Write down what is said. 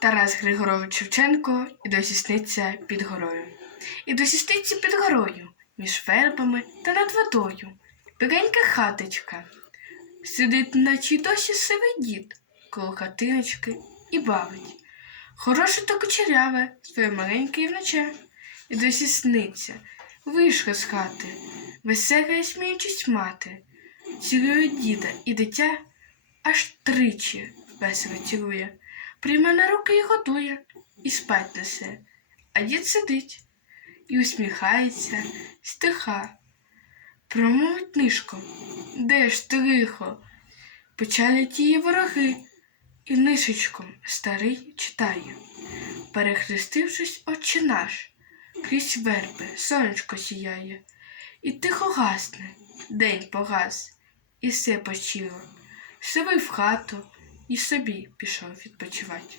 Тарас Григорович Шевченко і досі сниться під горою. І досі сниться під горою, між вербами та над водою. Бігенька хаточка. Сидить наче й досі сивий дід коло хатиночки і бавить. Хороше та кучеряве, своє маленьке і вноче. І досі сниться, вийшла з хати, весела й сміючись мати. Цілує діда і дитя, аж тричі весело цілує. Прийме на руки і готує, і спать несе. А дід сидить і усміхається, стиха. Промовить нишком, де ж ти лихо? Печалять її вороги, і нишечком старий читає, перехрестившись, отче наш, крізь верби сонечко сіяє, і тихо гасне, день погас, і все почило, сивий в хату, і собі пішов відпочивать.